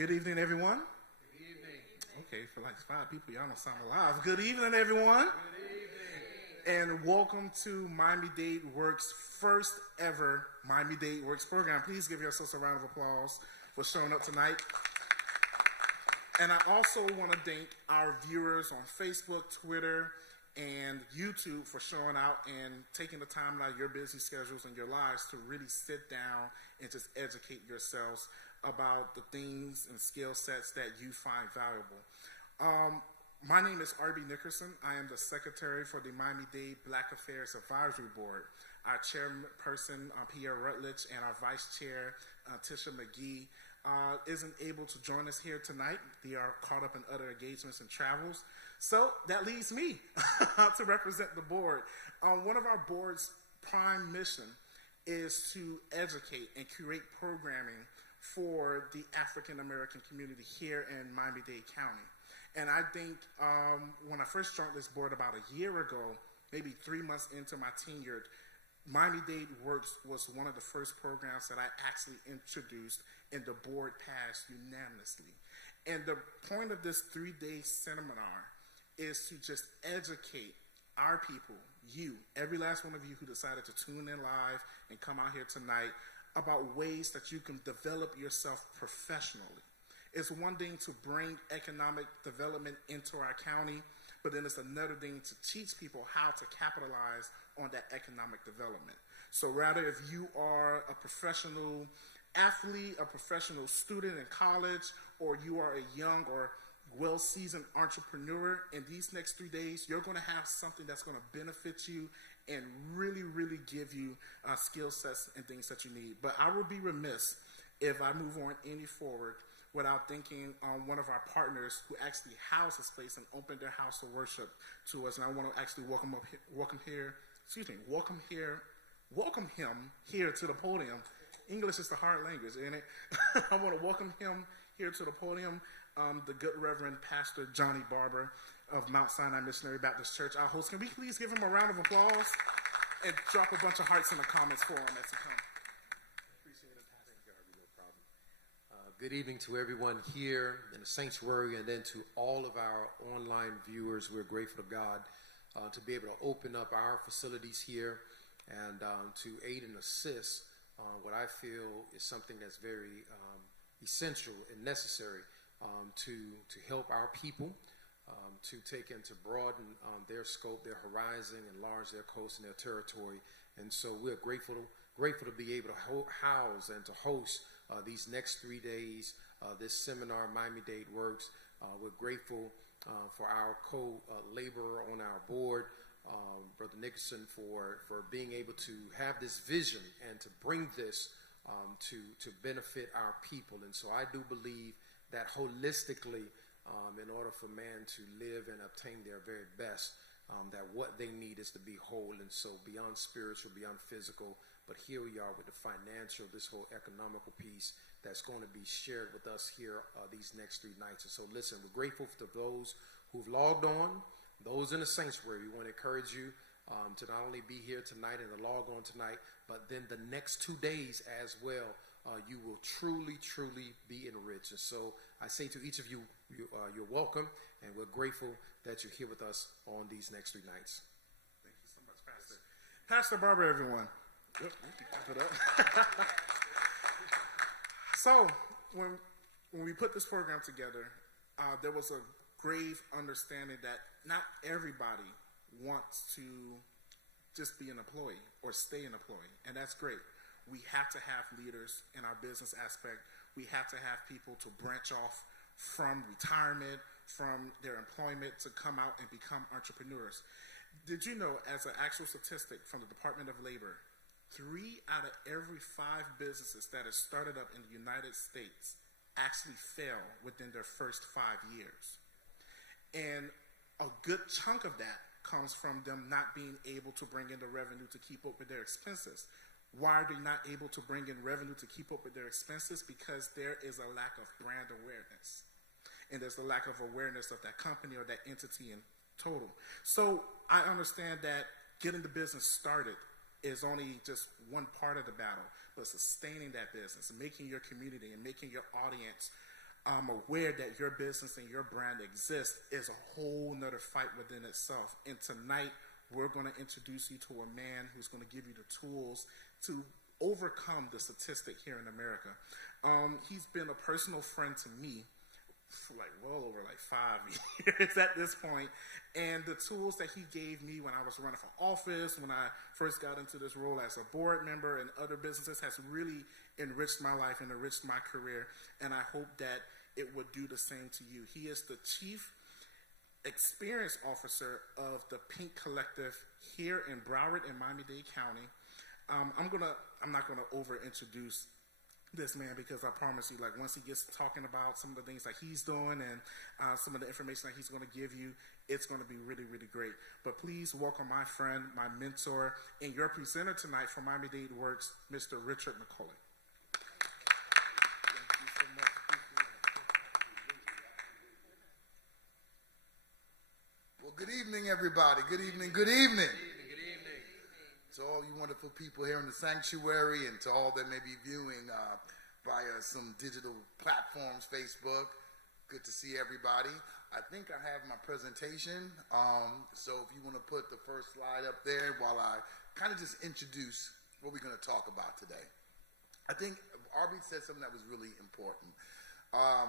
Good evening, everyone. Good evening. Okay, for like 5 people, y'all don't sound alive. Good evening, everyone. Good evening. And welcome to Miami-Dade Works' first ever Miami-Dade Works program. Please give yourselves a round of applause for showing up tonight. And I also want to thank our viewers on Facebook, Twitter, and YouTube for showing out and taking the time out of your busy schedules and your lives to really sit down and just educate yourselves about the things and skill sets that you find valuable. My name is R.B. Nickerson. I am the secretary for the Miami-Dade Black Affairs Advisory Board. Our chairperson, Pierre Rutledge, and our vice chair, Tisha McGee, isn't able to join us here tonight. They are caught up in other engagements and travels. So that leaves me to represent the board. One of our board's prime mission is to educate and curate programming for the African American community here in Miami-Dade County. And I think when I first joined this board about a year ago, maybe 3 months into my tenure, Miami-Dade Works was one of the first programs that I actually introduced and the board passed unanimously. And the point of this 3-day seminar is to just educate our people, you, every last one of you who decided to tune in live and come out here tonight, about ways that you can develop yourself professionally. It's one thing to bring economic development into our county, but then it's another thing to teach people how to capitalize on that economic development. So rather, if you are a professional athlete, a professional student in college, or you are a young or well-seasoned entrepreneur, in these next 3 days, you're going to have something that's going to benefit you and really, really give you skill sets and things that you need. But I would be remiss if I move on any forward without thanking one of our partners who actually housed this place and opened their house of worship to us. And I want to actually welcome him here to the podium. English is the hard language, isn't it? I want to welcome him here to the podium, the good Reverend Pastor Johnny Barber of Mount Sinai Missionary Baptist Church, our host. Can we please give him a round of applause and drop a bunch of hearts in the comments for him as he comes? Appreciate it, Pastor. No problem. Good evening to everyone here in the sanctuary and then to all of our online viewers. We're grateful to God to be able to open up our facilities here and to aid and assist what I feel is something that's very essential and necessary to help our people, to take and to broaden their scope, their horizon, enlarge their coast and their territory. And so we're grateful to be able to house and to host these next 3 days, this seminar, Miami-Dade Works. We're grateful for our co-laborer on our board, Brother Nickerson, for being able to have this vision and to bring this to benefit our people. And so I do believe that holistically, in order for man to live and obtain their very best, that what they need is to be whole. And so beyond spiritual, beyond physical, but here we are with the financial, this whole economical piece that's going to be shared with us here these next 3 nights. And so listen, we're grateful to those who've logged on, those in the sanctuary. We want to encourage you to not only be here tonight and to log on tonight, but then the next 2 days as well. You will truly, truly be enriched. And so I say to each of you, you're welcome, and we're grateful that you're here with us on these next 3 nights. Thank you so much, Pastor. Pastor Barber, everyone. Yep, keep it up. So when we put this program together, there was a grave understanding that not everybody wants to just be an employee or stay an employee, and that's great. We have to have leaders in our business aspect. We have to have people to branch off from retirement, from their employment, to come out and become entrepreneurs. Did you know, as an actual statistic from the Department of Labor, 3 out of every 5 businesses that are started up in the United States actually fail within their first 5 years. And a good chunk of that comes from them not being able to bring in the revenue to keep up with their expenses. Why are they not able to bring in revenue to keep up with their expenses? Because there is a lack of brand awareness. And there's a lack of awareness of that company or that entity in total. So I understand that getting the business started is only just one part of the battle, but sustaining that business, making your community and making your audience aware that your business and your brand exists is a whole nother fight within itself. And tonight, we're going to introduce you to a man who's going to give you the tools to overcome the statistic here in America. He's been a personal friend to me for well over 5 years at this point. And the tools that he gave me when I was running for office, when I first got into this role as a board member and other businesses, has really enriched my life and enriched my career. And I hope that it would do the same to you. He is the Chief Experience Officer of the Pink Collective here in Broward and Miami-Dade County. I'm not gonna over introduce this man, because I promise you, once he gets talking about some of the things that he's doing and some of the information that he's going to give you, it's going to be really, really great. But please welcome my friend, my mentor, and your presenter tonight from Miami-Dade Works, Mr. Richard McCullough. Thank you so much. Well, good evening, everybody. Good evening. Good evening. To all you wonderful people here in the sanctuary, and to all that may be viewing via some digital platforms, Facebook. Good to see everybody. I think I have my presentation. So if you want to put the first slide up there while I kind of just introduce what we're going to talk about today. I think Arby said something that was really important. I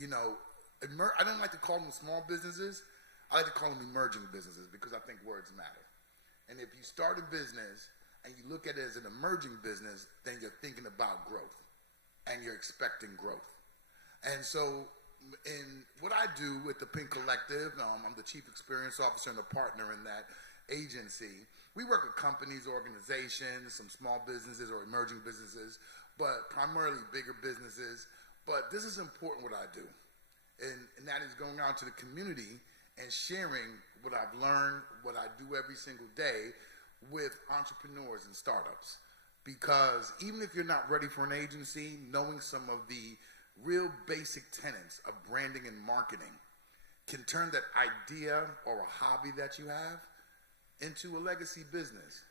don't like to call them small businesses. I like to call them emerging businesses, because I think words matter. And if you start a business and you look at it as an emerging business, then you're thinking about growth and you're expecting growth. And so in what I do with the Pink Collective, I'm the Chief Experience Officer and a partner in that agency. We work with companies, organizations, some small businesses or emerging businesses, but primarily bigger businesses. But this is important what I do. And that is going out to the community and sharing what I've learned, what I do every single day with entrepreneurs and startups. Because even if you're not ready for an agency, knowing some of the real basic tenets of branding and marketing can turn that idea or a hobby that you have into a legacy business.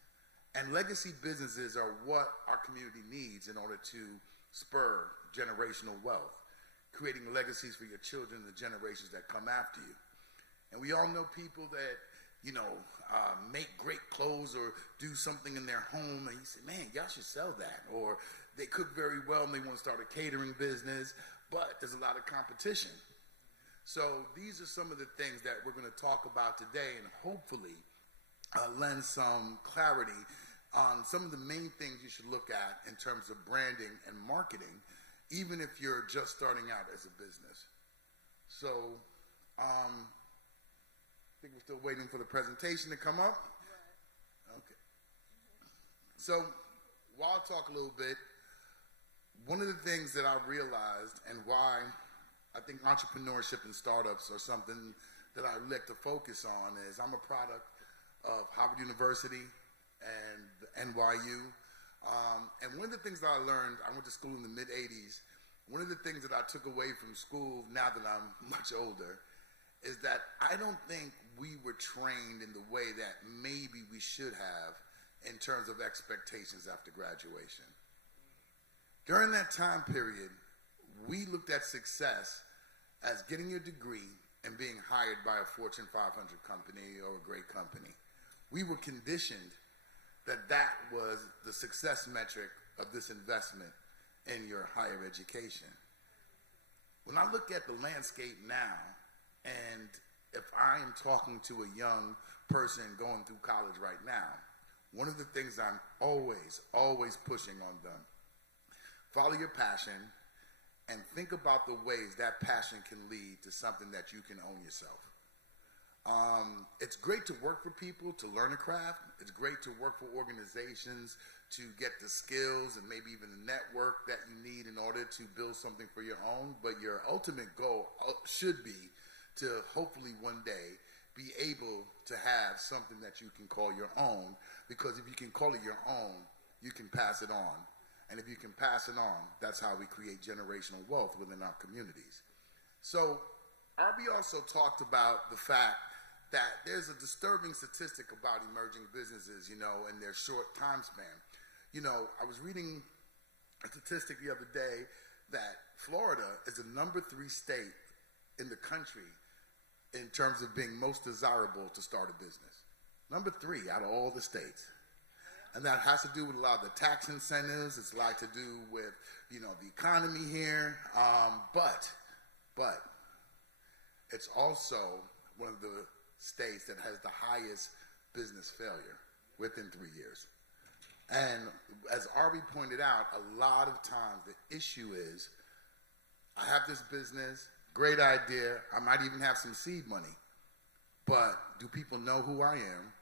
And legacy businesses are what our community needs in order to spur generational wealth, creating legacies for your children and the generations that come after you. And we all know people that, make great clothes or do something in their home, and you say, man, y'all should sell that. Or they cook very well and they want to start a catering business, but there's a lot of competition. So these are some of the things that we're going to talk about today, and hopefully lend some clarity on some of the main things you should look at in terms of branding and marketing, even if you're just starting out as a business. So, I think we're still waiting for the presentation to come up. Okay. So, while I talk a little bit, one of the things that I realized and why I think entrepreneurship and startups are something that I like to focus on is I'm a product of Harvard University and NYU. And one of the things that I learned, I went to school in the mid-'80s, one of the things that I took away from school now that I'm much older is that I don't think we were trained in the way that maybe we should have in terms of expectations after graduation. During that time period, we looked at success as getting your degree and being hired by a Fortune 500 company or a great company. We were conditioned that that was the success metric of this investment in your higher education. When I look at the landscape now, and if I am talking to a young person going through college right now, one of the things I'm always pushing on them, follow your passion and think about the ways that passion can lead to something that you can own yourself. It's great to work for people, to learn a craft. It's great to work for organizations to get the skills and maybe even the network that you need in order to build something for your own. But your ultimate goal should be to hopefully one day be able to have something that you can call your own, because if you can call it your own, you can pass it on. And if you can pass it on, that's how we create generational wealth within our communities. So Arby also talked about the fact that there's a disturbing statistic about emerging businesses, and their short time span. I was reading a statistic the other day that Florida is the #3 state in the country in terms of being most desirable to start a business. #3 out of all the states. And that has to do with a lot of the tax incentives. It's a lot to do with, the economy here. But it's also one of the states that has the highest business failure within 3 years. And as Arby pointed out, a lot of times the issue is, I have this business, great idea, I might even have some seed money, but do people know who I am?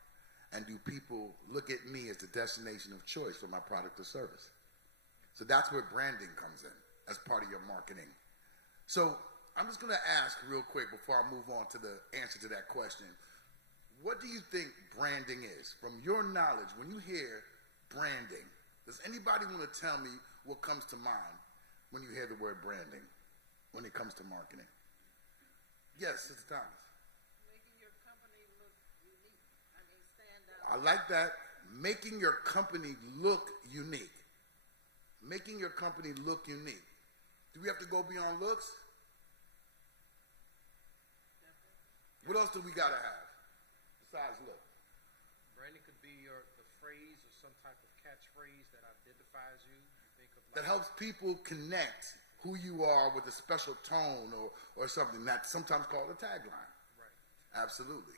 And do people look at me as the destination of choice for my product or service? So that's where branding comes in as part of your marketing. So I'm just going to ask real quick before I move on to the answer to that question. What do you think branding is? From your knowledge, when you hear branding, does anybody want to tell me what comes to mind when you hear the word branding, when it comes to marketing? Yes, Sister Thomas. I like that. Making your company look unique. Making your company look unique. Do we have to go beyond looks? What else do we got to have besides look? Branding could be the phrase or some type of catchphrase that identifies you. That helps people connect who you are with a special tone or something that's sometimes called a tagline. Right. Absolutely.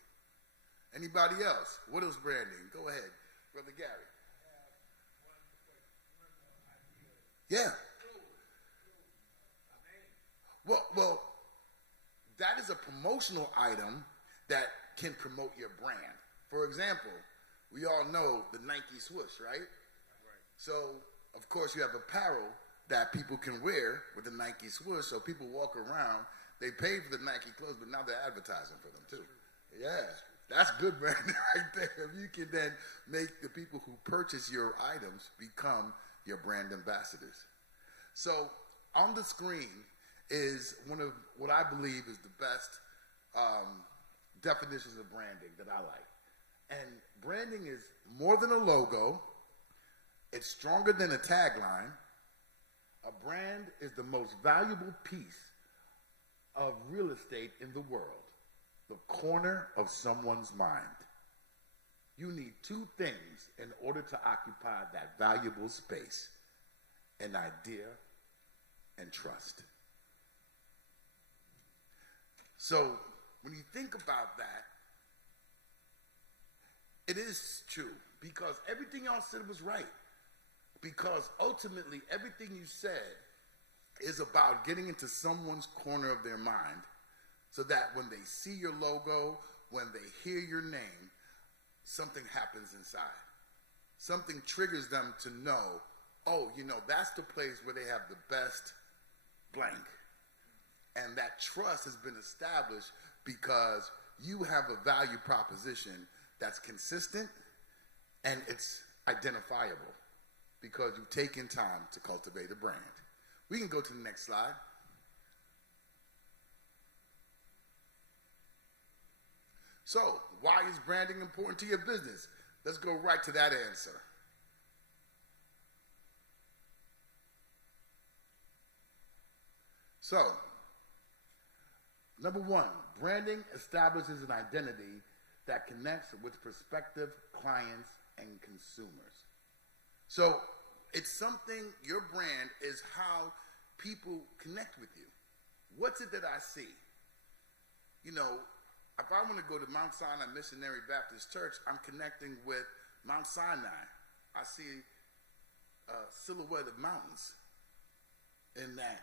Anybody else? What is branding? Go ahead, Brother Gary. Yeah. Well, that is a promotional item that can promote your brand. For example, we all know the Nike swoosh, right? Right. So, of course, you have apparel that people can wear with the Nike swoosh. So people walk around, they pay for the Nike clothes, but now they're advertising for them too. Yeah. That's good branding right there. If you can then make the people who purchase your items become your brand ambassadors. So on the screen is one of what I believe is the best definitions of branding that I like. And branding is more than a logo. It's stronger than a tagline. A brand is the most valuable piece of real estate in the world. The corner of someone's mind. You need two things in order to occupy that valuable space: an idea and trust. So when you think about that, it is true, because everything y'all said was right. Because ultimately everything you said is about getting into someone's corner of their mind, so that when they see your logo, when they hear your name, something happens inside. Something triggers them to know, oh, that's the place where they have the best blank. And that trust has been established because you have a value proposition that's consistent and it's identifiable because you've taken time to cultivate a brand. We can go to the next slide. So, why is branding important to your business? Let's go right to that answer. So, number one, branding establishes an identity that connects with prospective clients and consumers. So, it's something, your brand is how people connect with you. What's it that I see? You know, if I want to go to Mount Sinai Missionary Baptist Church, I'm connecting with Mount Sinai. I see a silhouette of mountains in that.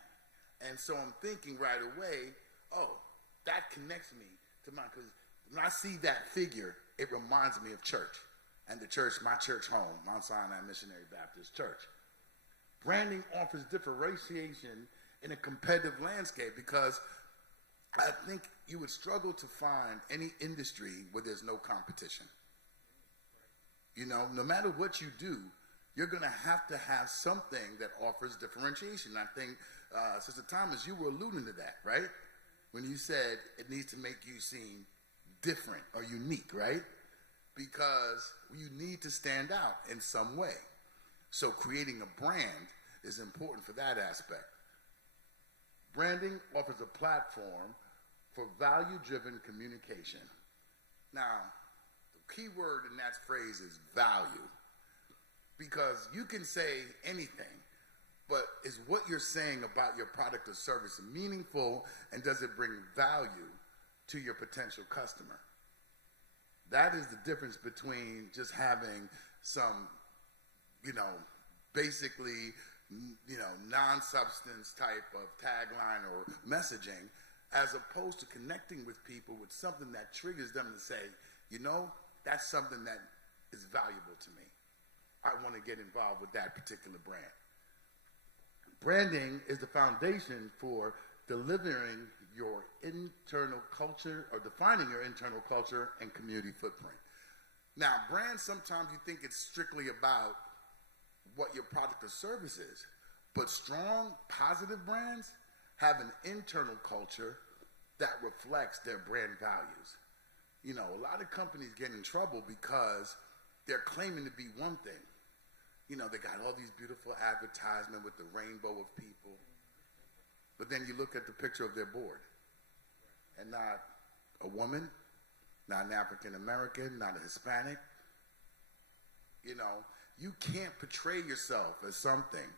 And so I'm thinking right away, oh, that connects me to mine. Because when I see that figure, it reminds me of church. And the church, my church home, Mount Sinai Missionary Baptist Church. Branding offers differentiation in a competitive landscape, because I think you would struggle to find any industry where there's no competition. You know, no matter what you do, you're going to have something that offers differentiation. I think, Sister Thomas, you were alluding to that, right? When you said it needs to make you seem different or unique, right? Because you need to stand out in some way. So creating a brand is important for that aspect. Branding offers a platform for value-driven communication. Now, the key word in that phrase is value, because you can say anything, but is what you're saying about your product or service meaningful, and does it bring value to your potential customer? That is the difference between just having some, basically, non-substance type of tagline or messaging, as opposed to connecting with people with something that triggers them to say, that's something that is valuable to me. I want to get involved with that particular brand. Branding is the foundation for delivering your internal culture, or defining your internal culture and community footprint. Now, brands, sometimes you think it's strictly about what your product or service is, but strong, positive brands have an internal culture that reflects their brand values. A lot of companies get in trouble because they're claiming to be one thing. They got all these beautiful advertisements with the rainbow of people, but then you look at the picture of their board, and not a woman, not an African American, not a Hispanic. You can't portray yourself as something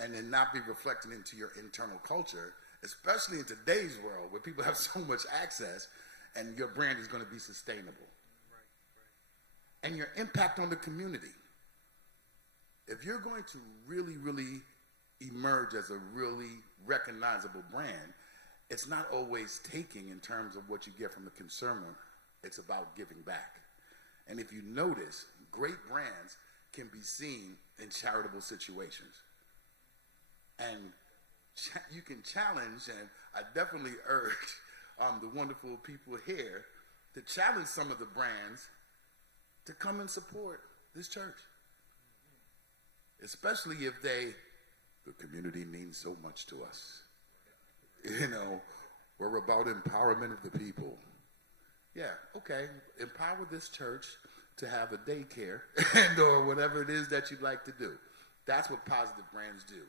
and then not be reflected into your internal culture, especially in today's world where people have so much access, and your brand is going to be sustainable. Right. And your impact on the community. If you're going to really, really emerge as a really recognizable brand, it's not always taking in terms of what you get from the consumer. It's about giving back. And if you notice, great brands can be seen in charitable situations. And you can challenge, and I definitely urge the wonderful people here to challenge some of the brands to come and support this church. Especially if the community means so much to us. We're about empowerment of the people. Yeah, okay, empower this church to have a daycare or whatever it is that you'd like to do. That's what positive brands do.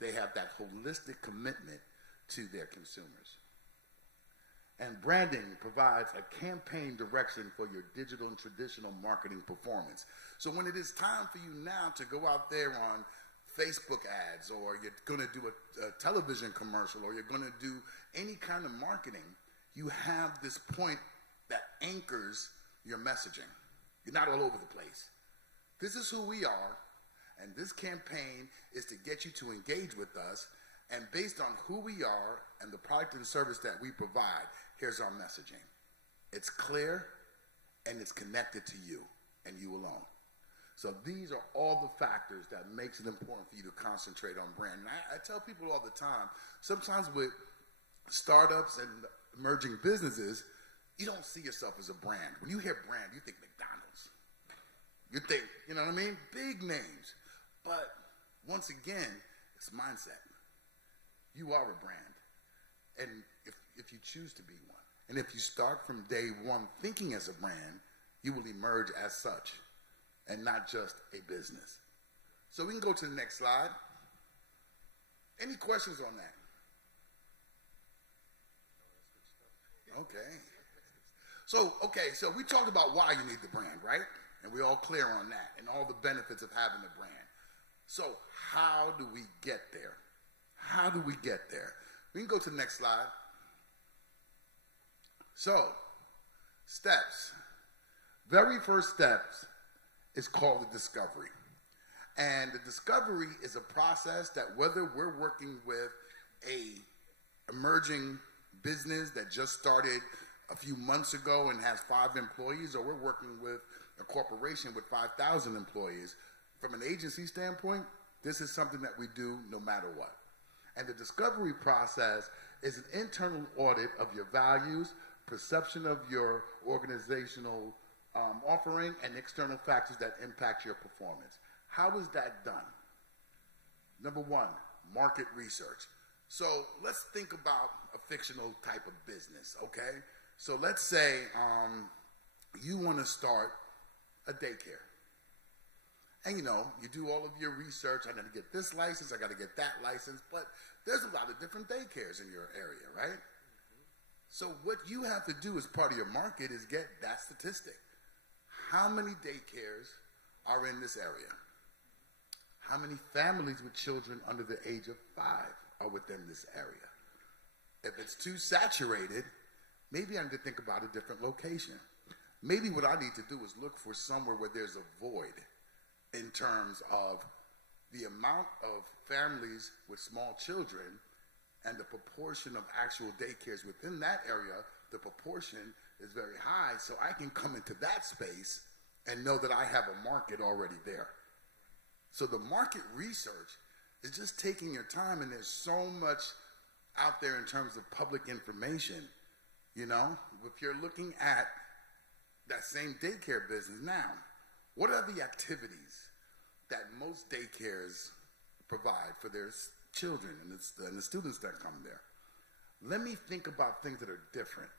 They have that holistic commitment to their consumers. And branding provides a campaign direction for your digital and traditional marketing performance. So when it is time for you now to go out there on Facebook ads, or you're going to do a television commercial, or you're going to do any kind of marketing, you have this point that anchors your messaging. You're not all over the place. This is who we are, and this campaign is to get you to engage with us, and based on who we are and the product and service that we provide, here's our messaging. It's clear, and it's connected to you and you alone. So these are all the factors that makes it important for you to concentrate on brand. And I tell people all the time, sometimes with startups and emerging businesses, you don't see yourself as a brand. When you hear brand, you think McDonald's. You think, big names. But once again, it's mindset. You are a brand. And if you choose to be one, and if you start from day one thinking as a brand, you will emerge as such and not just a business. So we can go to the next slide. Any questions on that? Okay. So we talked about why you need the brand, right? And we're all clear on that and all the benefits of having a brand. So how do we get there? How do we get there? We can go to the next slide. So, steps. Very first steps is called the discovery. And the discovery is a process that, whether we're working with a emerging business that just started a few months ago and has 5 employees, or we're working with a corporation with 5,000 employees, from an agency standpoint, this is something that we do no matter what. And the discovery process is an internal audit of your values, perception of your organizational offering, and external factors that impact your performance. How is that done? Number 1, market research. So let's think about a fictional type of business, okay? So let's say you want to start a daycare. And you know, you do all of your research. I got to get this license, I got to get that license, but there's a lot of different daycares in your area, right? So what you have to do as part of your market is get that statistic. How many daycares are in this area? How many families with children under the age of 5 are within this area? If it's too saturated, maybe I need to think about a different location. Maybe what I need to do is look for somewhere where there's a void in terms of the amount of families with small children and the proportion of actual daycares within that area. The proportion is very high, so I can come into that space and know that I have a market already there. So the market research is just taking your time, and there's so much out there in terms of public information. You know, if you're looking at that same daycare business now, what are the activities that most daycares provide for their children and the students that come there? Let me think about things that are different.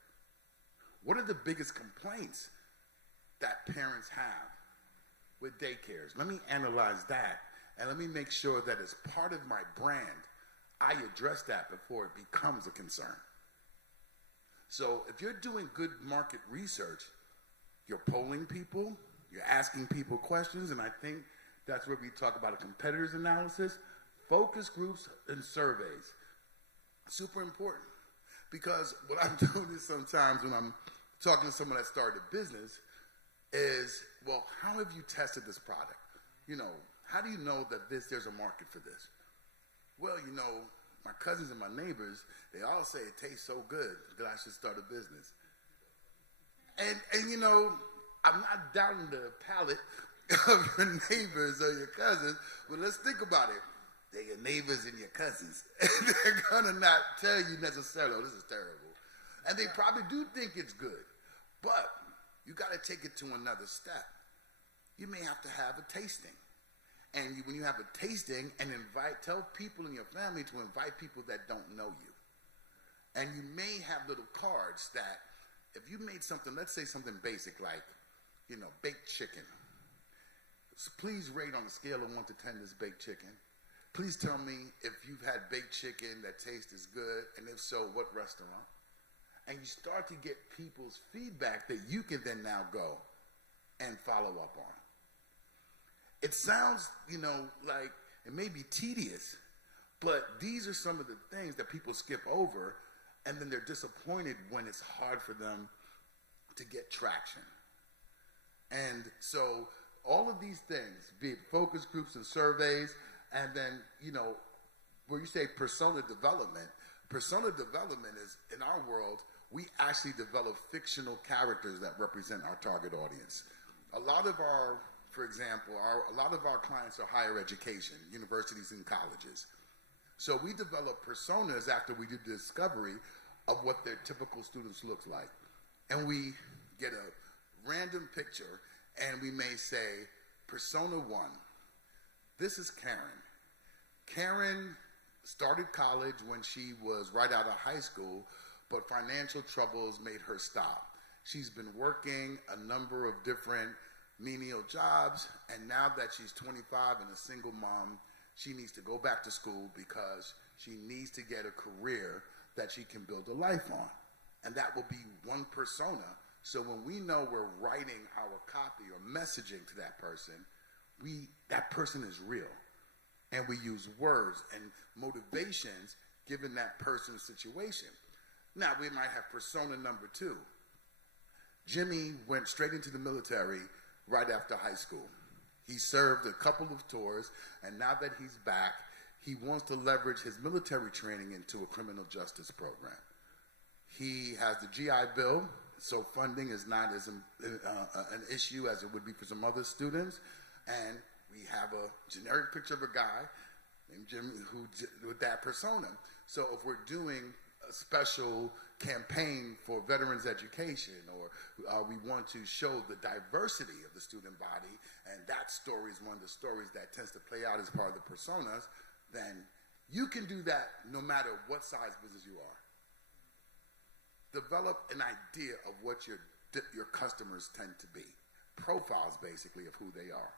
What are the biggest complaints that parents have with daycares? Let me analyze that, and let me make sure that as part of my brand, I address that before it becomes a concern. So if you're doing good market research, you're polling people, you're asking people questions, and I think that's where we talk about a competitors analysis, focus groups, and surveys. Super important, because what I'm doing is sometimes when I'm talking to someone that started a business is, well, how have you tested this product? You know, how do you know that there's a market for this? Well, you know, my cousins and my neighbors, they all say it tastes so good that I should start a business. And you know, I'm not doubting the palate of your neighbors or your cousins, but let's think about it. They're your neighbors and your cousins. And they're gonna not tell you necessarily, oh, this is terrible. And they probably do think it's good, but you gotta take it to another step. You may have to have a tasting. And when you have a tasting and tell people in your family to invite people that don't know you. And you may have little cards that if you made something, let's say something basic like, you know, baked chicken. So please rate on a scale of 1 to 10 this baked chicken. Please tell me if you've had baked chicken that tastes as good, and if so, what restaurant? And you start to get people's feedback that you can then now go and follow up on. It sounds, you know, like it may be tedious, but these are some of the things that people skip over, and then they're disappointed when it's hard for them to get traction. And so all of these things, be it focus groups and surveys, and then, you know, where you say persona development is, in our world, we actually develop fictional characters that represent our target audience. A lot of our clients are higher education, universities and colleges. So we develop personas after we do the discovery of what their typical students look like. And we get a random picture, and we may say, persona 1, this is Karen. Karen started college when she was right out of high school, but financial troubles made her stop. She's been working a number of different menial jobs, and now that she's 25 and a single mom, she needs to go back to school because she needs to get a career that she can build a life on. And that will be one persona. So when we know we're writing our copy or messaging to that person, that person is real. And we use words and motivations given that person's situation. Now, we might have persona number 2. Jimmy went straight into the military right after high school. He served a couple of tours, and now that he's back, he wants to leverage his military training into a criminal justice program. He has the GI Bill, so funding is not as an issue as it would be for some other students, and we have a generic picture of a guy named Jimmy with that persona. So if we're doing a special campaign for veterans education, or we want to show the diversity of the student body, and that story is one of the stories that tends to play out as part of the personas, then you can do that no matter what size business you are. Develop an idea of what your customers tend to be. Profiles, basically, of who they are.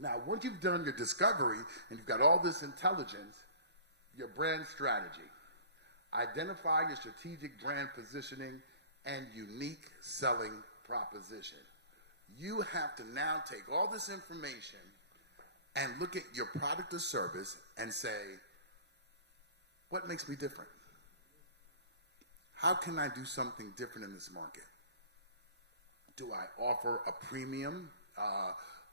Now, once you've done your discovery and you've got all this intelligence, your brand strategy. Identify your strategic brand positioning and unique selling proposition. You have to now take all this information and look at your product or service and say, what makes me different? How can I do something different in this market? Do I offer a premium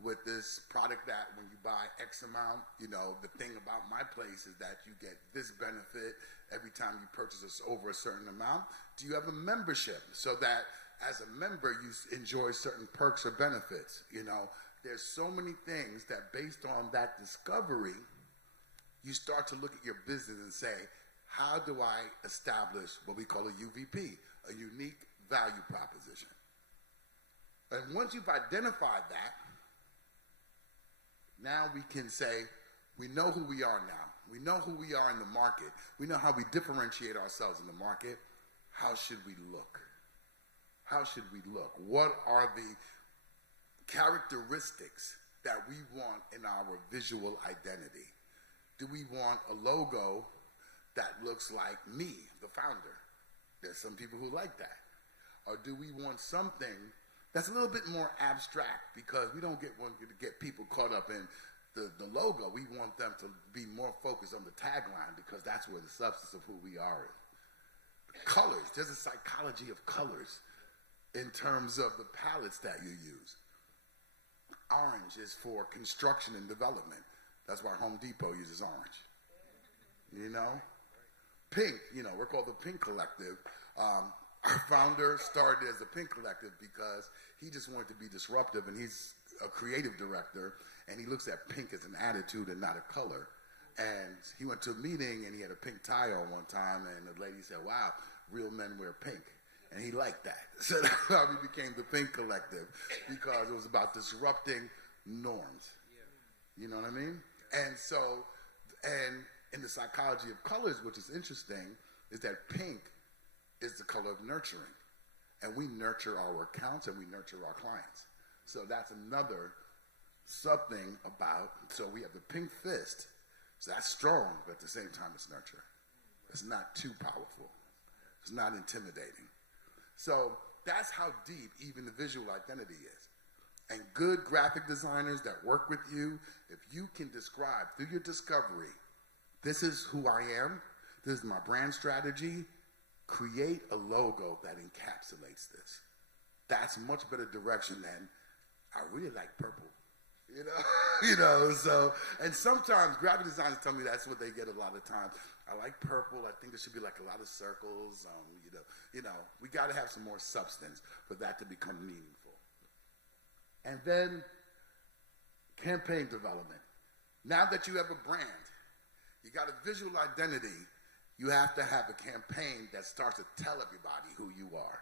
with this product that when you buy X amount, the thing about my place is that you get this benefit every time you purchase this over a certain amount? Do you have a membership so that as a member you enjoy certain perks or benefits? There's so many things that based on that discovery, you start to look at your business and say, how do I establish what we call a UVP, a unique value proposition? And once you've identified that, now we can say, we know who we are now. We know who we are in the market. We know how we differentiate ourselves in the market. How should we look? How should we look? What are the characteristics that we want in our visual identity? Do we want a logo that looks like me, the founder? There's some people who like that. Or do we want something that's a little bit more abstract, because we don't want to get people caught up in the logo. We want them to be more focused on the tagline, because that's where the substance of who we are is. Colors, there's a psychology of colors in terms of the palettes that you use. Orange is for construction and development. That's why Home Depot uses orange. Pink, we're called the Pink Collective. Our founder started as the Pink Collective because he just wanted to be disruptive, and he's a creative director, and he looks at pink as an attitude and not a color. And he went to a meeting, and he had a pink tie on one time, and the lady said, wow, real men wear pink. And he liked that. So that's how we became the Pink Collective, because it was about disrupting norms. You know what I mean? And so, and in the psychology of colors, which is interesting, is that pink is the color of nurturing. And we nurture our accounts and we nurture our clients. So that's another something about, so we have the pink fist. So that's strong, but at the same time it's nurturing. It's not too powerful. It's not intimidating. So that's how deep even the visual identity is. And good graphic designers that work with you, if you can describe through your discovery, this is who I am, this is my brand strategy, create a logo that encapsulates this. That's much better direction than, I really like purple. So, and sometimes graphic designers tell me that's what they get a lot of times. I like purple. I think there should be like a lot of circles. We got to have some more substance for that to become meaningful. And then campaign development. Now that you have a brand, you got a visual identity, you have to have a campaign that starts to tell everybody who you are.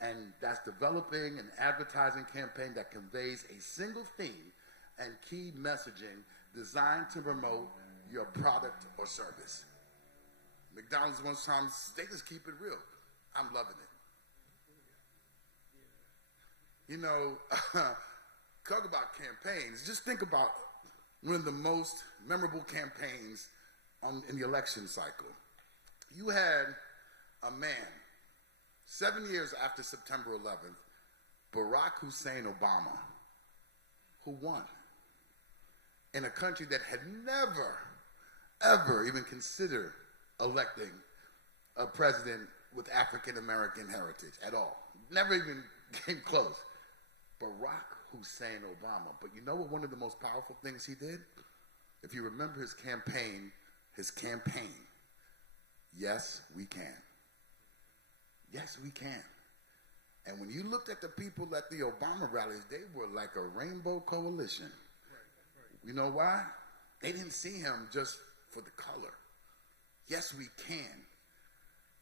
And that's developing an advertising campaign that conveys a single theme and key messaging designed to promote your product or service. McDonald's one time, they just keep it real. I'm loving it. Talk about campaigns. Just think about one of the most memorable campaigns in the election cycle. You had a man, 7 years after September 11th, Barack Hussein Obama, who won in a country that had never, ever even considered electing a president with African-American heritage at all. Never even came close. Barack Hussein Obama. But you know what one of the most powerful things he did? If you remember his campaign, yes, we can. Yes, we can. And when you looked at the people at the Obama rallies, they were like a rainbow coalition. Right. You know why? They didn't see him just for the color. Yes, we can.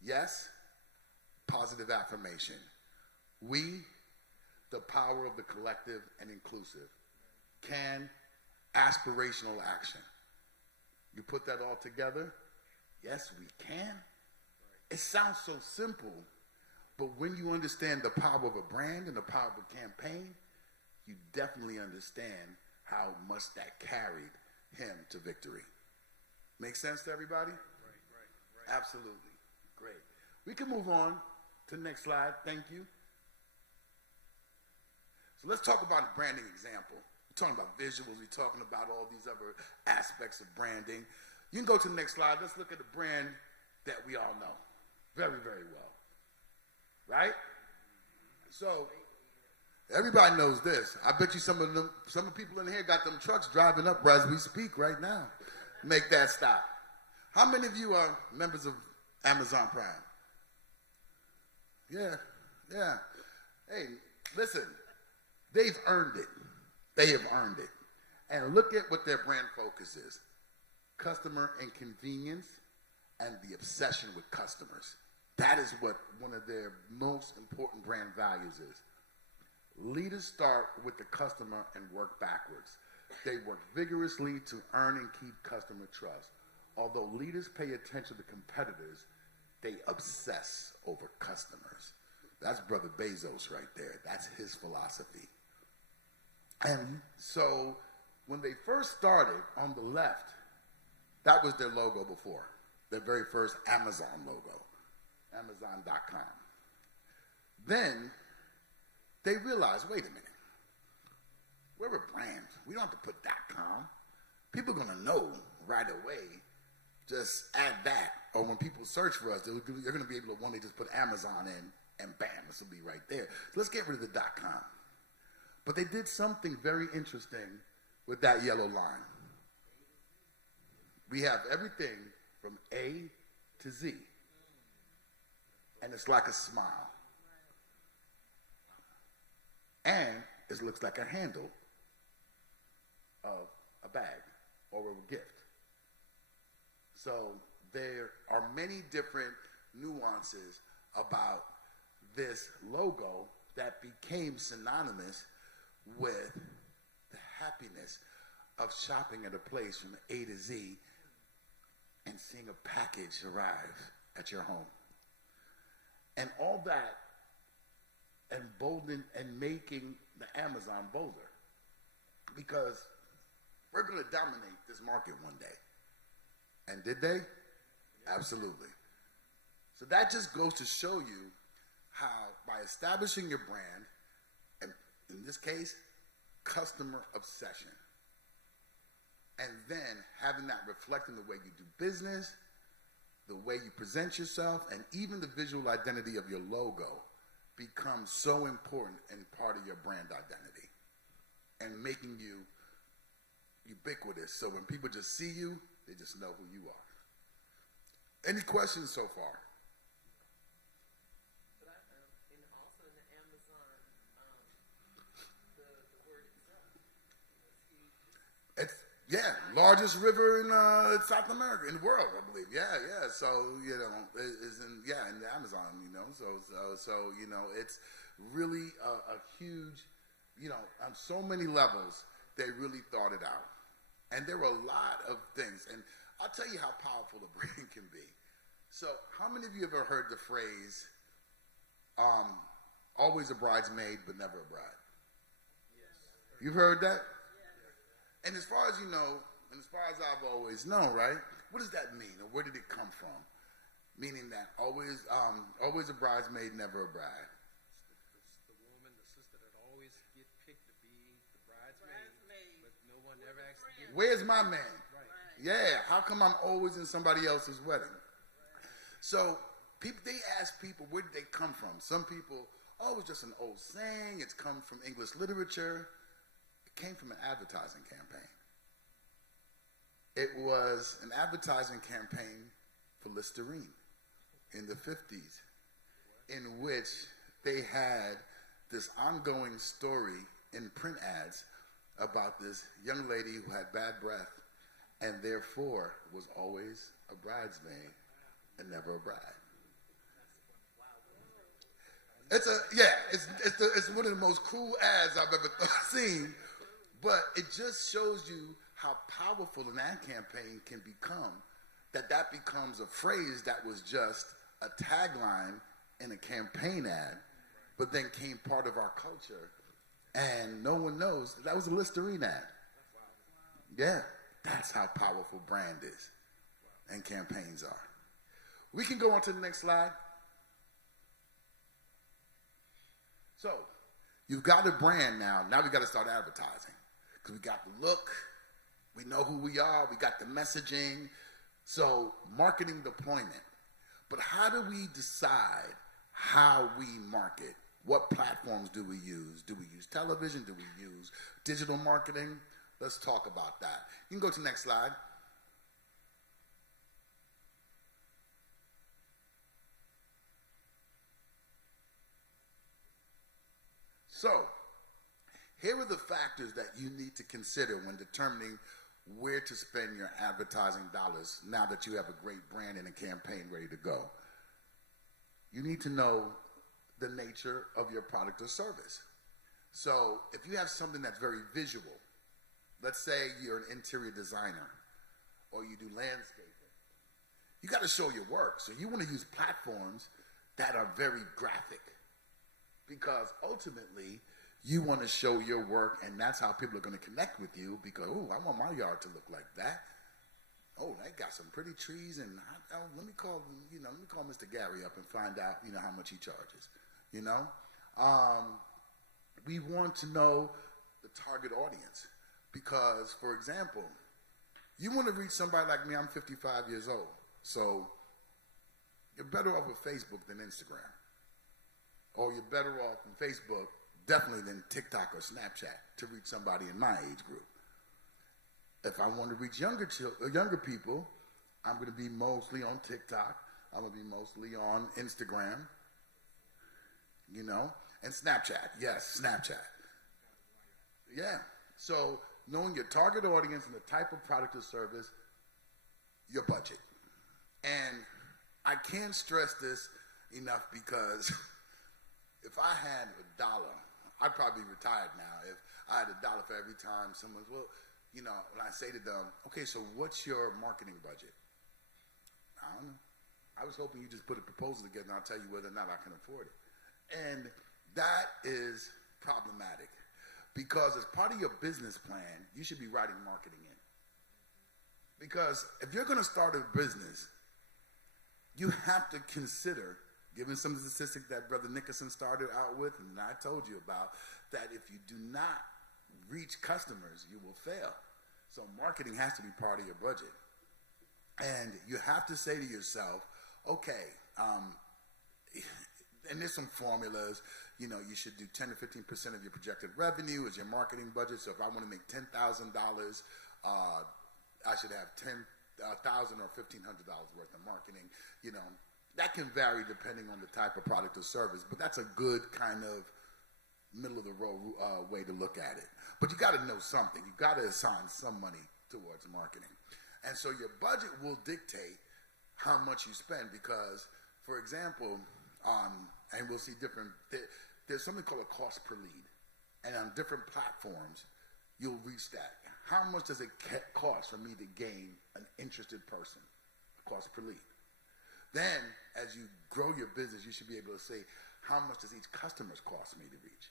Yes, positive affirmation. We, the power of the collective and inclusive, can, aspirational action. You put that all together, yes, we can. It sounds so simple, but when you understand the power of a brand and the power of a campaign, you definitely understand how much that carried him to victory. Make sense to everybody? Right. Absolutely. Great. We can move on to the next slide. Thank you. So let's talk about a branding example. We're talking about visuals. We're talking about all these other aspects of branding. You can go to the next slide. Let's look at the brand that we all know very, very well. Right? So everybody knows this. I bet you some of the people in here got them trucks driving up as we speak right now. Make that stop. How many of you are members of Amazon Prime? Yeah. Hey, listen, they've earned it. They have earned it. And look at what their brand focus is. Customer inconvenience and the obsession with customers. That is what one of their most important brand values is. Leaders start with the customer and work backwards. They work vigorously to earn and keep customer trust. Although leaders pay attention to competitors, they obsess over customers. That's Brother Bezos right there. That's his philosophy. And so when they first started on the left, that was their logo before, their very first Amazon logo, Amazon.com. Then they realized, wait a minute, we're a brand. We don't have to put .com. People are going to know right away. Just add that. Or when people search for us, they're going to be able to one day just put Amazon in, and bam, this will be right there. So let's get rid of the .com. But they did something very interesting with that yellow line. We have everything from A to Z. And it's like a smile. And it looks like a handle of a bag or a gift. So there are many different nuances about this logo that became synonymous with the happiness of shopping at a place from A to Z and seeing a package arrive at your home. And all that emboldened and making the Amazon bolder, because we're going to dominate this market one day. And did they? Absolutely. So that just goes to show you how by establishing your brand, and in this case, customer obsession, and then having that reflect in the way you do business, the way you present yourself, and even the visual identity of your logo becomes so important and part of your brand identity and making you ubiquitous. So when people just see you, they just know who you are. Any questions so far? But and also in the Amazon, the word itself was huge. It's largest river in South America, in the world, I believe. Yeah. So it's in the Amazon. So it's really a huge, on so many levels, they really thought it out. And there were a lot of things. And I'll tell you how powerful a brand can be. So how many of you ever heard the phrase, always a bridesmaid, but never a bride? Yes. You've heard that? Yes. And as far as you know, and as far as I've always known, right? What does that mean? Or where did it come from? Meaning that always a bridesmaid, never a bride. The woman, the sister that always get picked to be the bridesmaid, but no one ever actually gets. Where's my man? Right. Yeah, how come I'm always in somebody else's wedding? So they ask people, where did they come from? Some people, it's just an old saying. It's come from English literature. It came from an advertising campaign. It was an advertising campaign for Listerine in the 50s, in which they had this ongoing story in print ads about this young lady who had bad breath and therefore was always a bridesmaid and never a bride. It's one of the most cruel ads I've ever seen, but it just shows you how powerful an ad campaign can become, that becomes a phrase that was just a tagline in a campaign ad, but then came part of our culture, and no one knows that was a Listerine ad. Yeah, that's how powerful brand is and campaigns are. We can go on to the next slide. So, you've got a brand now. Now we got to start advertising. Because we got the look, we know who we are, we got the messaging. So, marketing deployment. But how do we decide how we market? What platforms do we use? Do we use television? Do we use digital marketing? Let's talk about that. You can go to the next slide. So, here are the factors that you need to consider when determining where to spend your advertising dollars now that you have a great brand and a campaign ready to go. You need to know the nature of your product or service. So if you have something that's very visual, let's say you're an interior designer or you do landscaping, you got to show your work. So you want to use platforms that are very graphic because ultimately you want to show your work, and that's how people are going to connect with you because, oh, I want my yard to look like that. Oh, they got some pretty trees, and let me call Mr. Gary up and find out, how much he charges. We want to know the target audience because, for example, you want to reach somebody like me. I'm 55 years old, so you're better off with Facebook than Instagram, or you're better off in Facebook definitely than TikTok or Snapchat to reach somebody in my age group. If I want to reach younger people, I'm going to be mostly on TikTok. I'm going to be mostly on Instagram, and Snapchat. Yes, Snapchat. Yeah. So knowing your target audience and the type of product or service, your budget. And I can't stress this enough because if I had $1, I'd probably be retired now if I had $1 for every time someone's, when I say to them, okay, so what's your marketing budget? I don't know. I was hoping you just put a proposal together and I'll tell you whether or not I can afford it. And that is problematic because as part of your business plan, you should be writing marketing in. Because if you're going to start a business, you have to consider, given some of the statistics that Brother Nickerson started out with and I told you about, that if you do not reach customers, you will fail. So marketing has to be part of your budget. And you have to say to yourself, okay, and there's some formulas, you should do 10 to 15% of your projected revenue as your marketing budget. So if I want to make $10,000, I should have $10,000 or $1,500 worth of marketing, That can vary depending on the type of product or service, but that's a good kind of middle-of-the-road way to look at it. But you got to know something. You got to assign some money towards marketing. And so your budget will dictate how much you spend because, for example, and we'll see there's something called a cost per lead. And on different platforms, you'll reach that. How much does it cost for me to gain an interested person? Cost per lead. Then, as you grow your business, you should be able to say, how much does each customer cost me to reach?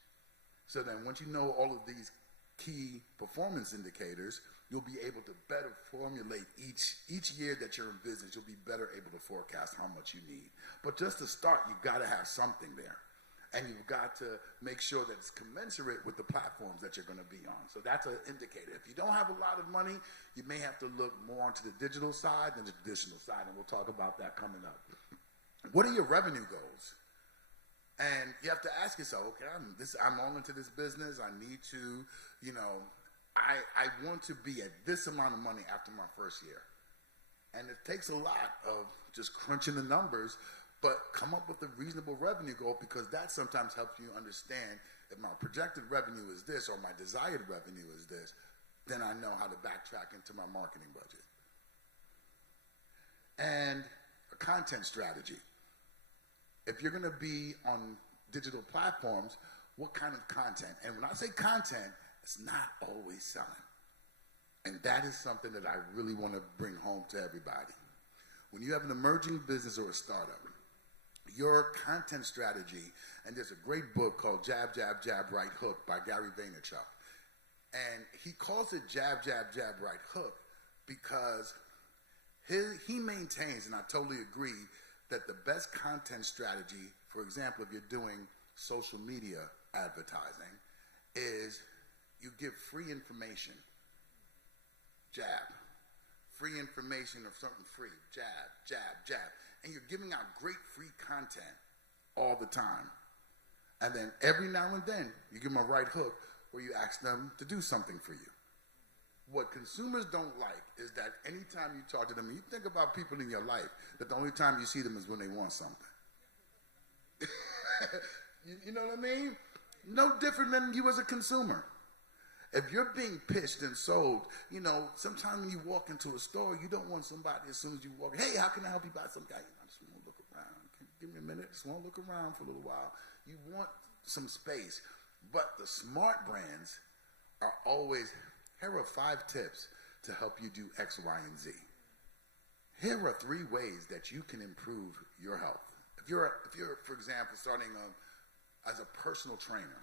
So then once you know all of these key performance indicators, you'll be able to better formulate each year that you're in business, you'll be better able to forecast how much you need. But just to start, you've got to have something there. And you've got to make sure that it's commensurate with the platforms that you're going to be on. So that's an indicator. If you don't have a lot of money, you may have to look more onto the digital side than the traditional side, and we'll talk about that coming up. What are your revenue goals? And you have to ask yourself, okay, I'm all into this business. I need to, I want to be at this amount of money after my first year. And it takes a lot of just crunching the numbers, but come up with a reasonable revenue goal because that sometimes helps you understand if my projected revenue is this or my desired revenue is this, then I know how to backtrack into my marketing budget. And a content strategy. If you're going to be on digital platforms, what kind of content? And when I say content, it's not always selling. And that is something that I really want to bring home to everybody. When you have an emerging business or a startup, your content strategy, and there's a great book called Jab, Jab, Jab, Right Hook by Gary Vaynerchuk. And he calls it jab, jab, jab, right hook because he maintains, and I totally agree, that the best content strategy, for example, if you're doing social media advertising, is you give free information. Jab. Free information of something free. Jab, jab, jab. And you're giving out great free content all the time. And then every now and then, you give them a right hook where you ask them to do something for you. What consumers don't like is that anytime you talk to them, and you think about people in your life, that the only time you see them is when they want something. You know what I mean? No different than you as a consumer. If you're being pitched and sold, you know, sometimes when you walk into a store, you don't want somebody as soon as you walk, hey, how can I help you buy some guy? I just want to look around. Can you give me a minute? Just want to look around for a little while. You want some space. But the smart brands are always, here are 5 tips to help you do X, Y, and Z. Here are 3 ways that you can improve your health. If you're for example, starting as a personal trainer,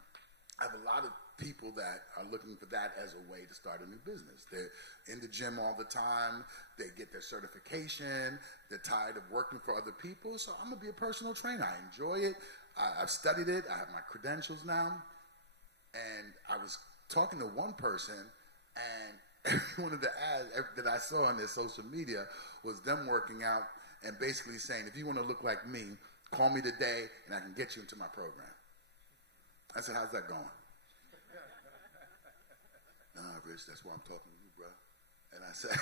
I have a lot of people that are looking for that as a way to start a new business. They're in the gym all the time. They get their certification. They're tired of working for other people. So I'm going to be a personal trainer. I enjoy it. I've studied it. I have my credentials now. And I was talking to one person, and one of the ads that I saw on their social media was them working out and basically saying, if you want to look like me, call me today and I can get you into my program. I said, how's that going? Nah, Rich, that's why I'm talking to you, bro. And I said,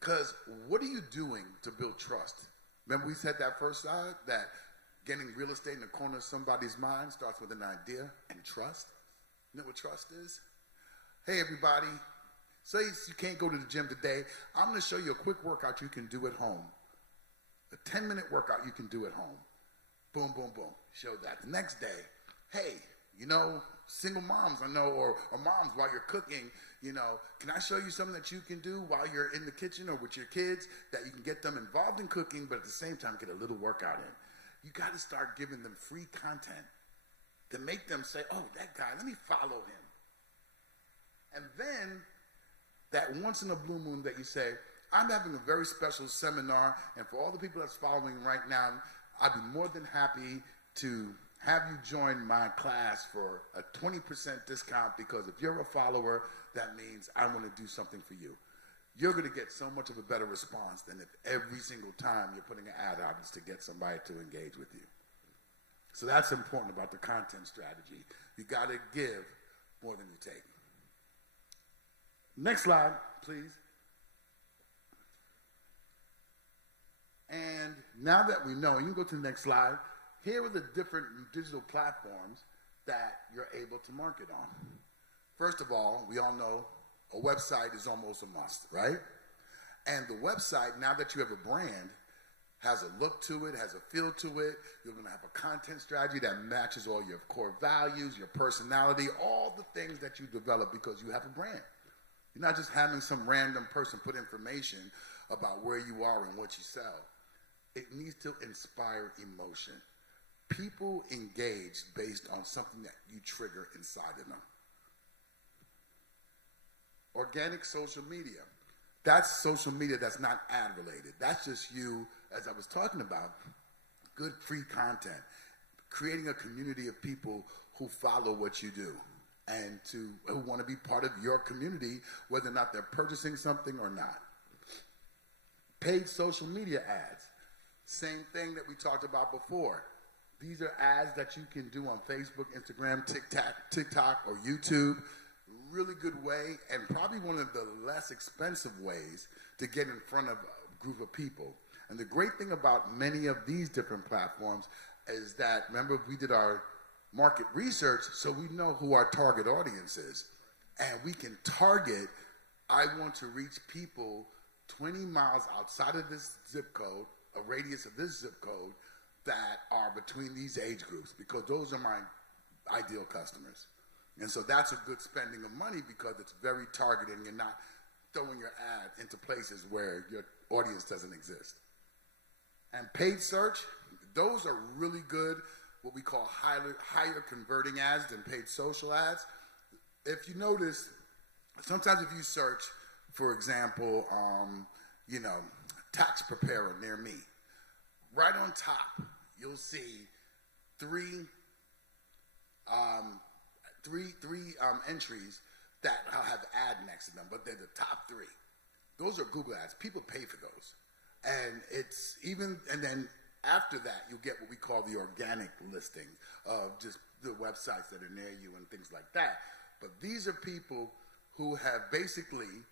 because what are you doing to build trust? Remember we said that first side, that getting real estate in the corner of somebody's mind starts with an idea and trust. You know what trust is? Hey, everybody, say you can't go to the gym today. I'm going to show you a quick workout you can do at home. A 10-minute workout you can do at home. Boom, boom, boom. Show that. The next day, hey, you know, single moms, I know, or moms while you're cooking, you know, can I show you something that you can do while you're in the kitchen or with your kids that you can get them involved in cooking, but at the same time get a little workout in? You got to start giving them free content to make them say, oh, that guy, let me follow him. And then that once in a blue moon that you say, I'm having a very special seminar, and for all the people that's following right now, I'd be more than happy to have you join my class for a 20% discount, because if you're a follower, that means I want to do something for you. You're going to get so much of a better response than if every single time you're putting an ad out is to get somebody to engage with you. So that's important about the content strategy. You got to give more than you take. Next slide, please. And now that we know, you can go to the next slide. Here are the different digital platforms that you're able to market on. First of all, we all know a website is almost a must, right? And the website, now that you have a brand, has a look to it, has a feel to it. You're going to have a content strategy that matches all your core values, your personality, all the things that you develop because you have a brand. You're not just having some random person put information about where you are and what you sell. It needs to inspire emotion. People engage based on something that you trigger inside of them. Organic social media. That's social media that's not ad related. That's just you, as I was talking about, good free content, creating a community of people who follow what you do and who want to be part of your community, whether or not they're purchasing something or not. Paid social media ads. Same thing that we talked about before. These are ads that you can do on Facebook, Instagram, TikTok, or YouTube. Really good way, and probably one of the less expensive ways to get in front of a group of people. And the great thing about many of these different platforms is that, remember, we did our market research, so we know who our target audience is. And we can target, I want to reach people 20 miles outside of this zip code, a radius of this zip code, that are between these age groups, because those are my ideal customers. And so that's a good spending of money because it's very targeted and you're not throwing your ad into places where your audience doesn't exist. And paid search, those are really good, what we call higher converting ads than paid social ads. if you notice, sometimes if you search, for example, tax preparer near me, right on top, you'll see three entries that have ad next to them, but they're the top three. Those are Google ads. People pay for those. And then after that, you'll get what we call the organic listing of just the websites that are near you and things like that. But these are people who have basically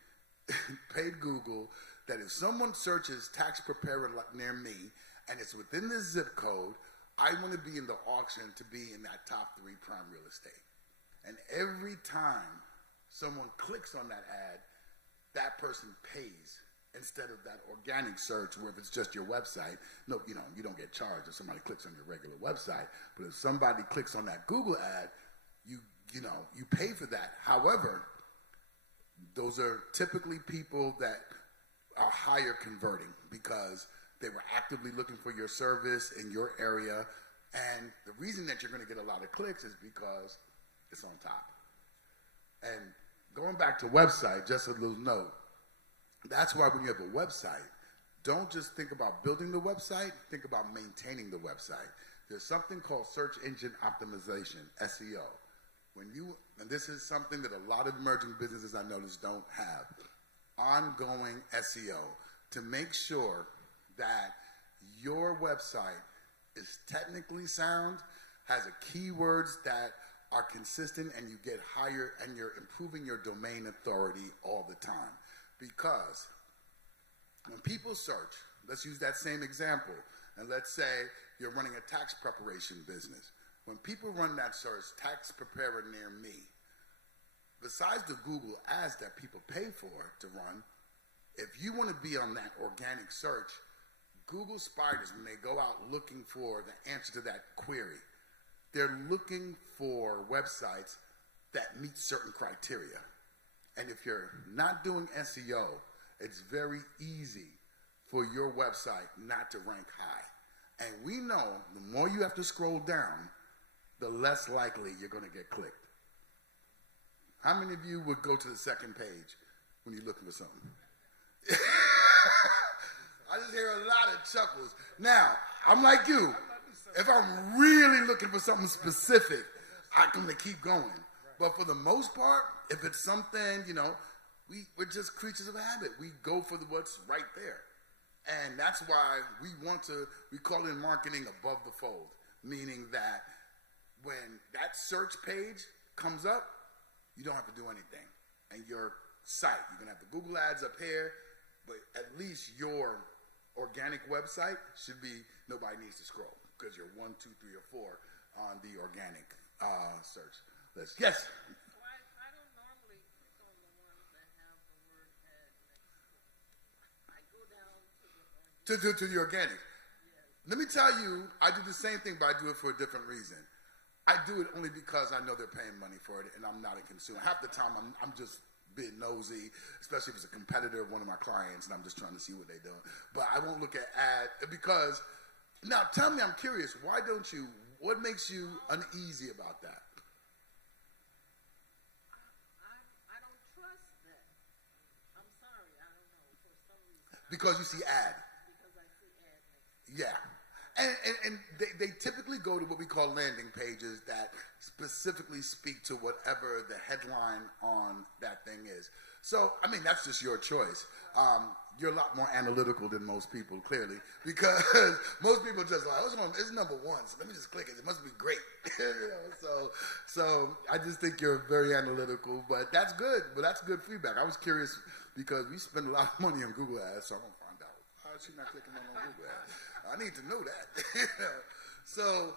paid Google that if someone searches tax preparer near me and it's within this zip code, I want to be in the auction to be in that top 3 prime real estate. And every time someone clicks on that ad, that person pays instead of that organic search where if it's just your website, no, you don't get charged if somebody clicks on your regular website. But if somebody clicks on that Google ad, you pay for that. However, those are typically people that are higher converting because they were actively looking for your service in your area. And the reason that you're going to get a lot of clicks is because it's on top. And going back to website, just a little note, that's why when you have a website, don't just think about building the website, think about maintaining the website. There's something called search engine optimization, SEO. And this is something that a lot of emerging businesses I notice don't have. Ongoing SEO to make sure that your website is technically sound, has a keywords that are consistent, and you get higher, and you're improving your domain authority all the time. Because when people search, let's use that same example, and let's say you're running a tax preparation business. When people run that search, tax preparer near me, besides the Google ads that people pay for to run, if you want to be on that organic search, Google spiders, when they go out looking for the answer to that query, they're looking for websites that meet certain criteria. And if you're not doing SEO, it's very easy for your website not to rank high. And we know the more you have to scroll down, the less likely you're going to get clicked. How many of you would go to the second page when you're looking for something? I just hear a lot of chuckles. Now, I'm like you. If I'm really looking for something specific, I'm going to keep going. But for the most part, if it's something, we're just creatures of habit. We go for what's right there. And that's why we call it in marketing above the fold, meaning that when that search page comes up, you don't have to do anything. And your site, you're going to have the Google ads up here, but at least your organic website should be, nobody needs to scroll because you're 1, 2, 3, or 4 on the organic search list. Yes? Well, I don't normally click on the ones that have the word ad next to it. I go down to the To the organic. yes. Let me tell you, I do the same thing, but I do it for a different reason. I do it only because I know they're paying money for it, and I'm not a consumer. Half the time, I'm just being nosy, especially if it's a competitor of one of my clients, and I'm just trying to see what they're doing. But I won't look at ad because, now tell me, I'm curious, what makes you uneasy about that? I don't trust that. I'm sorry, I don't know. For some reason. Because you see ad. Because I see ad next to it. Yeah. And they typically go to what we call landing pages that specifically speak to whatever the headline on that thing is. So, I mean, that's just your choice. You're a lot more analytical than most people, clearly, because most people just like, it's number 1, so let me just click it. It must be great. So I just think you're very analytical, but that's good. But that's good feedback. I was curious because we spend a lot of money on Google ads, so I'm going to find out. How is she not clicking on Google ads? I need to know that. So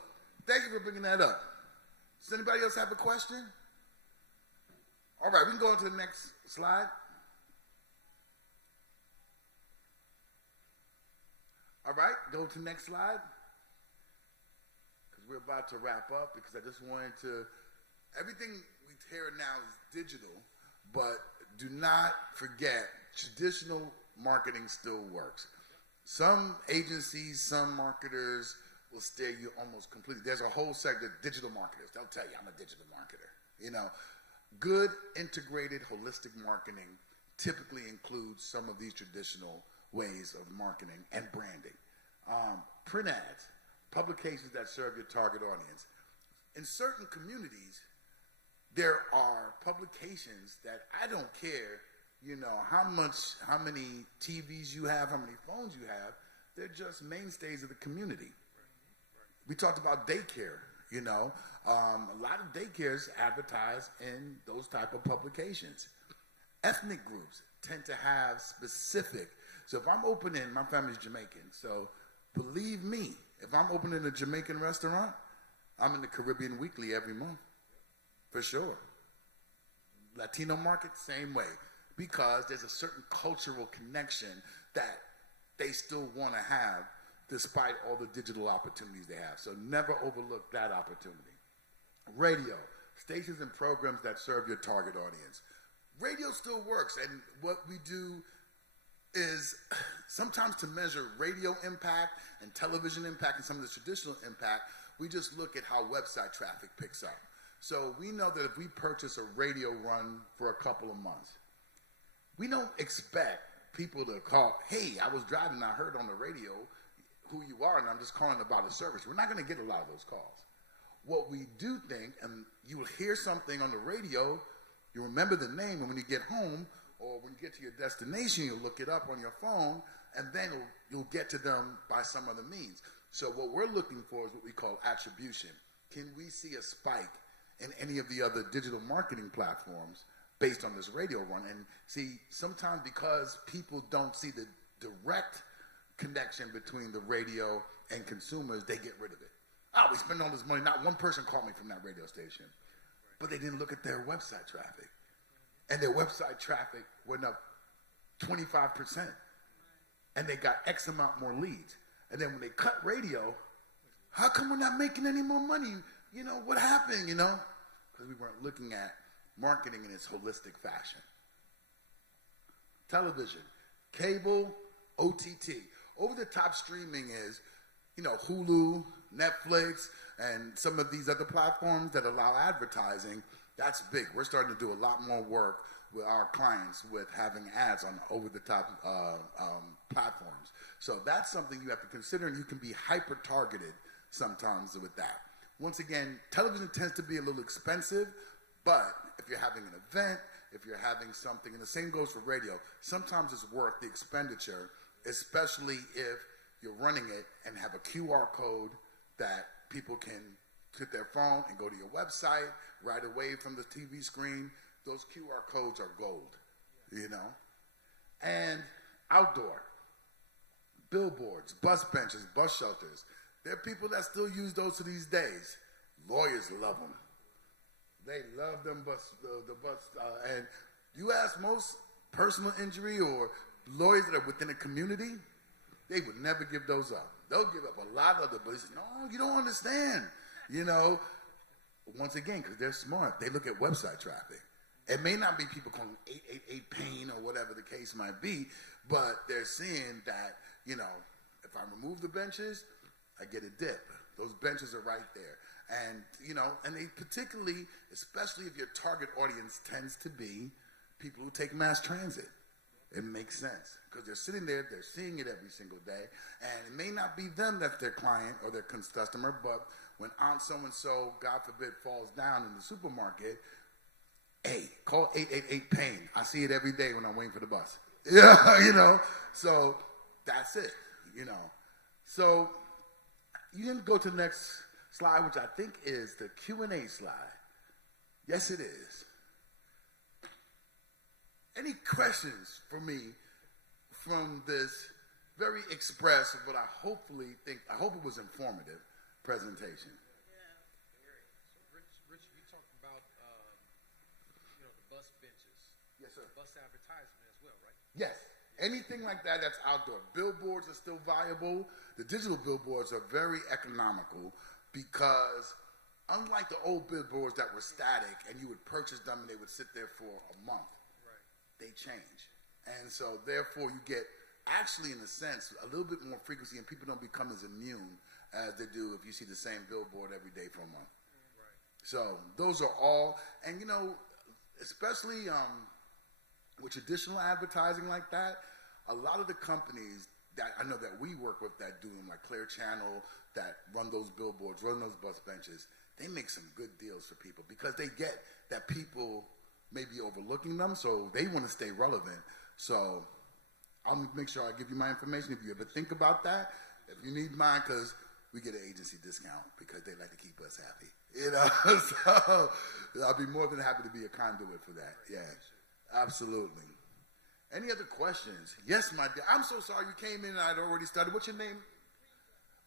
thank you for bringing that up. Does anybody else have a question? All right, we can go on to the next slide. All right, go to the next slide. Because we're about to wrap up because I just wanted to, everything we hear now is digital, but do not forget, traditional marketing still works. Some agencies, some marketers will steer you almost completely. There's a whole sector of digital marketers. They'll tell you, I'm a digital marketer. Good integrated holistic marketing typically includes some of these traditional ways of marketing and branding. Print ads, publications that serve your target audience. In certain communities, there are publications that I don't care, how many TVs you have, how many phones you have, they're just mainstays of the community. We talked about daycare, a lot of daycares advertise in those type of publications. Ethnic groups tend to have specific, so if I'm opening, my family's Jamaican, so believe me, if I'm opening a Jamaican restaurant, I'm in the Caribbean Weekly every month, for sure. Latino market, same way, because there's a certain cultural connection that they still want to have despite all the digital opportunities they have. So never overlook that opportunity. Radio, stations and programs that serve your target audience. Radio still works, and what we do is sometimes to measure radio impact and television impact and some of the traditional impact, we just look at how website traffic picks up. So we know that if we purchase a radio run for a couple of months, we don't expect people to call, hey, I was driving and I heard on the radio who you are and I'm just calling about a service. We're not going to get a lot of those calls. What we do think, and you will hear something on the radio, you remember the name, and when you get home or when you get to your destination, you'll look it up on your phone, and then you'll get to them by some other means. So what we're looking for is what we call attribution. Can we see a spike in any of the other digital marketing platforms based on this radio run? And see, sometimes because people don't see the direct connection between the radio and consumers, they get rid of it. Oh, we spend all this money. Not one person called me from that radio station. But they didn't look at their website traffic. And their website traffic went up 25%. And they got X amount more leads. And then when they cut radio, how come we're not making any more money? What happened, Because we weren't looking at marketing in its holistic fashion. Television, cable, OTT. Over-the-top streaming is, Hulu, Netflix, and some of these other platforms that allow advertising. That's big. We're starting to do a lot more work with our clients with having ads on over-the-top platforms. So that's something you have to consider, and you can be hyper-targeted sometimes with that. Once again, television tends to be a little expensive, but if you're having an event, if you're having something, and the same goes for radio, sometimes it's worth the expenditure, especially if you're running it and have a QR code that people can hit their phone and go to your website right away from the TV screen. Those QR codes are gold, And outdoor, billboards, bus benches, bus shelters. There are people that still use those to these days. Lawyers love them. They love them and you ask most personal injury or lawyers that are within a community, they would never give those up. They'll give up a lot of the, but they say, no, you don't understand. Once again, because they're smart, they look at website traffic. It may not be people calling 888 pain or whatever the case might be, but they're seeing that, if I remove the benches, I get a dip. Those benches are right there. And, and they particularly, especially if your target audience tends to be people who take mass transit. It makes sense because they're sitting there, they're seeing it every single day, and it may not be them that's their client or their customer, but when Aunt so-and-so, God forbid, falls down in the supermarket, hey, call 888 pain. I see it every day when I'm waiting for the bus. Yeah, so that's it, So you can go to the next slide, which I think is the Q&A slide. Yes, it is. Any questions for me from this very expressive, but I hope it was informative presentation? Yeah, very. So, Rich, you talked about, the bus benches. Yes, sir. Bus advertisement as well, right? Yes. Anything like that that's outdoor. Billboards are still viable. The digital billboards are very economical because unlike the old billboards that were static and you would purchase them and they would sit there for a month, they change. And so therefore you get actually in a sense a little bit more frequency and people don't become as immune as they do if you see the same billboard every day for a month. Right. So those are all, and especially with traditional advertising like that, a lot of the companies that I know that we work with that do them, like Clear Channel, that run those billboards, run those bus benches, they make some good deals for people because they get that people may be overlooking them, so they want to stay relevant. So I'll make sure I give you my information if you ever think about that. If you need mine, because we get an agency discount because they like to keep us happy. You know, so I'll be more than happy to be a conduit for that. Yeah, absolutely. Any other questions? Yes, my dear. I'm so sorry you came in and I'd already started. What's your name?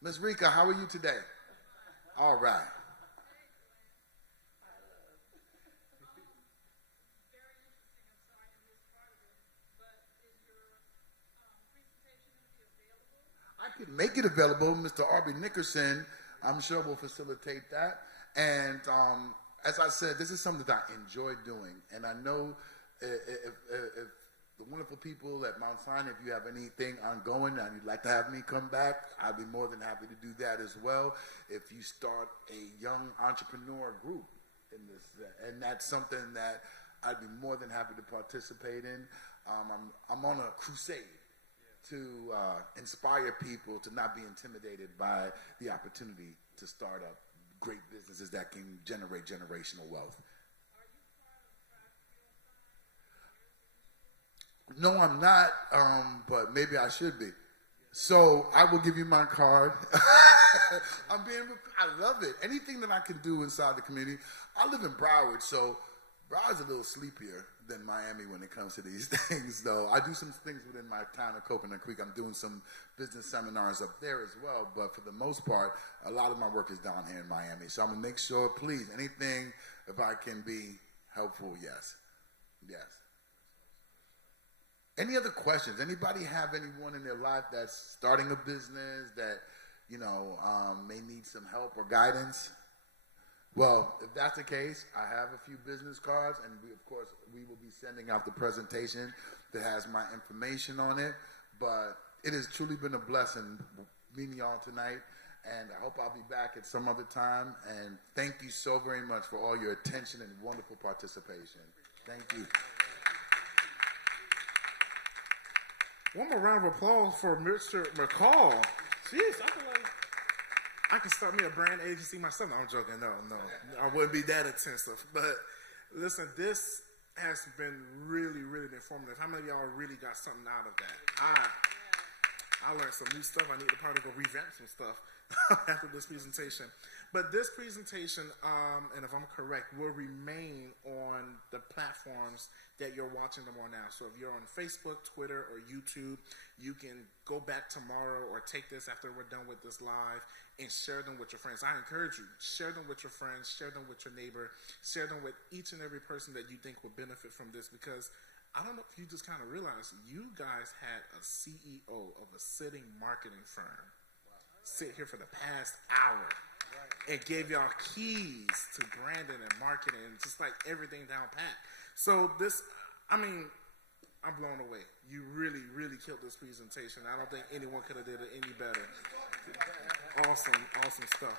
Miss Rika, how are you today? All right. I could make it available. Mr. Arby Nickerson, I'm sure will facilitate that. And as I said, this is something that I enjoy doing. And I know if the wonderful people at Mount Sinai, if you have anything ongoing and you'd like to have me come back, I'd be more than happy to do that as well. If you start a young entrepreneur group in this, and that's something that I'd be more than happy to participate in. I'm on a crusade to inspire people to not be intimidated by the opportunity to start up great businesses that can generate generational wealth. No, I'm not, but maybe I should be. So I will give you my card. I love it. Anything that I can do inside the community. I live in Broward, so Broward's a little sleepier than Miami when it comes to these things, though. I do some things within my town of Coconut Creek. I'm doing some business seminars up there as well, but for the most part, a lot of my work is down here in Miami. So I'm going to make sure, please, anything, if I can be helpful, yes. Yes. Any other questions? Anybody have anyone in their life that's starting a business that, may need some help or guidance? Well, if that's the case, I have a few business cards, and we will be sending out the presentation that has my information on it. But it has truly been a blessing meeting y'all tonight, and I hope I'll be back at some other time. And thank you so very much for all your attention and wonderful participation. Thank you. One more round of applause for Mr. McCall. Jeez, I feel like I can start me a brand agency myself. No, I'm joking. No. I wouldn't be that intensive. But listen, this has been really, really informative. How many of y'all really got something out of that? I learned some new stuff. I need to probably go revamp some stuff after this presentation. But this presentation, and if I'm correct, will remain on the platforms that you're watching them on now. So if you're on Facebook, Twitter, or YouTube, you can go back tomorrow or take this after we're done with this live and share them with your friends. I encourage you, share them with your friends, share them with your neighbor, share them with each and every person that you think will benefit from this, because I don't know if you just kind of realize you guys had a CEO of a sitting marketing firm sit here for the past hour and gave y'all keys to branding and marketing and just like everything down pat. So this, I'm blown away. You really, really killed this presentation. I don't think anyone could have did it any better. Awesome stuff.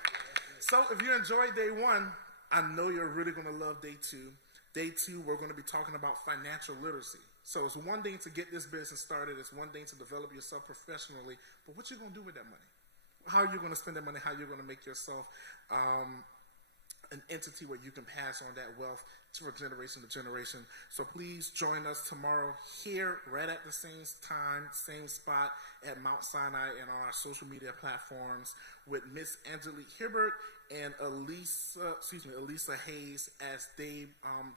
So if you enjoyed day one, I know you're really going to love day two. Day two, we're going to be talking about financial literacy. So it's one thing to get this business started. It's one thing to develop yourself professionally. But what you going to do with that money? How are you going to spend that money? How are you going to make yourself an entity where you can pass on that wealth from generation to generation? So please join us tomorrow here, right at the same time, same spot at Mount Sinai and on our social media platforms with Miss Angelique Hibbert and Elisa Hayes as they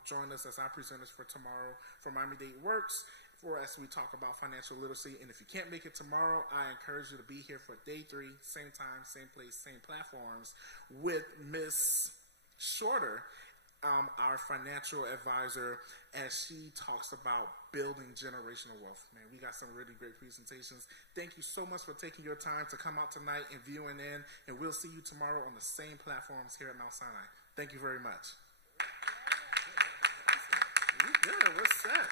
join us as our presenters for tomorrow for Miami Dade Works. As we talk about financial literacy. And if you can't make it tomorrow, I encourage you to be here for day 3, same time, same place, same platforms, with Miss Shorter, our financial advisor, as she talks about building generational wealth. Man, we got some really great presentations. Thank you so much for taking your time to come out tonight and viewing in, and we'll see you tomorrow on the same platforms here at Mount Sinai. Thank you very much. Yeah, what's that?